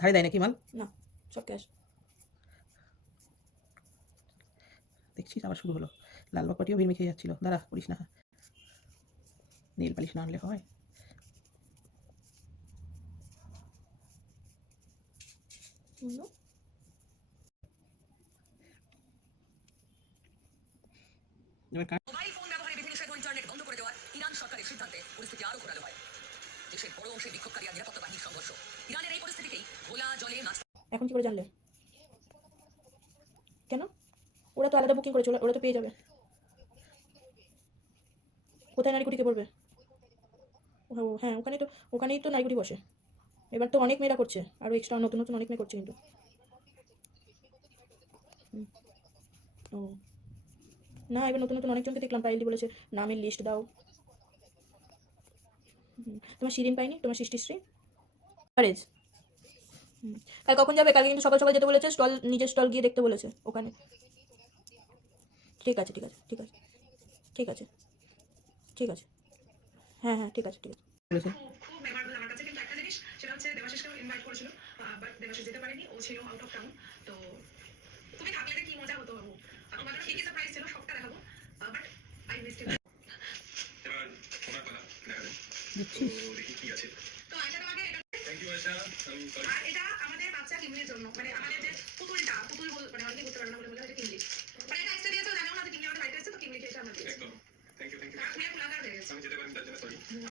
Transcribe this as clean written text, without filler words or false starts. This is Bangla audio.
ধারে দেয় নাকি মাল? না, সব ক্যাশ। দেখছিস আবার শুরু হলো। লালবাগ পাটিও ভিড় মিশে যাচ্ছিল। দাঁড়া, করিস না। নীল পালিশ না আনলে হয়? মোবাইল ফোন ব্যবহারে বিধিনিষেধ ও ইন্টারনেট বন্ধ করে দেওয়ার ইরান সরকারের সিদ্ধান্তে পরিস্থিতি আরো ঘোরালো হয়। দেশের বড় অংশে বিক্ষোভকারী আর নিরাপত্তা বাহিনীর সংঘর্ষ। ইরানের এই পরিস্থিতিকেই ঘোলা জলে মাছ। এখন কি করে জানলে? কেন? ওরা তো আলাদা বুকিং করেছে, ওরা তো পেয়ে যাবে। কোথায় নারীকুটিকে পড়বে? হ্যাঁ, ওখানেই তো নারীকুটি বসে। এবার তো অনেক মেয়েরা করছে, আরও এক্সট্রা নতুন নতুন অনেক মেয়ে করছে কিন্তু। ও না, এবার নতুন নতুন অনেকজনকে দেখলাম। পাইলি বলেছে নামের লিস্ট দাও। তোমার শিরিন পাইনি, তোমার সৃষ্টিশ্রী প্যারেজ। কাল কখন যাবে? কালকে কিন্তু সকাল সকাল যেতে বলেছে, নিজের স্টল গিয়ে দেখতে বলেছে ওখানে। ঠিক আছে, ঠিক আছে, ঠিক আছে, ঠিক আছে, ঠিক আছে। হ্যাঁ হ্যাঁ, ঠিক আছে, ঠিক আছে। খুব মেমোরেবল আমার কাছে, কিন্তু একটা জিনিস সেটা হচ্ছে দেবাশিসকেও ইনভাইট করেছিল, বাট দেবাশিস যেতে পারেনি, ও ছিল আউট অফ টাউন। তো তুমি থাকলে কি মজা হতো বাবু। তোমার জন্য কি কি সারপ্রাইজ ছিল সবটা দেখাবো, বাট আই মিসড ইউ। এবার ওনার পালা দেখা যাক। দেখছিস? তো দেখি কি আছে। তো আয়শা তোমাকে এটা থ্যাংক ইউ আয়শা। আর এটা আমাদের বাচ্চা কিমলির জন্য, মানে আমাদের যে পুতুল মানে অনেকে বুঝতে পারবে না বলে বলে হচ্ছে কিমলি, মানে এটা এক্সট্রা দিয়েছে, জানেও না যে কিমলি আমাদের বাড়িতে এসেছে, তো কিমলিকে এটা আমরা দিয়েছি। একদম থ্যাংক ইউ। আপনি এক লাগার হয়ে গেছে, আমি যেতে পারি তার জন্য সরি।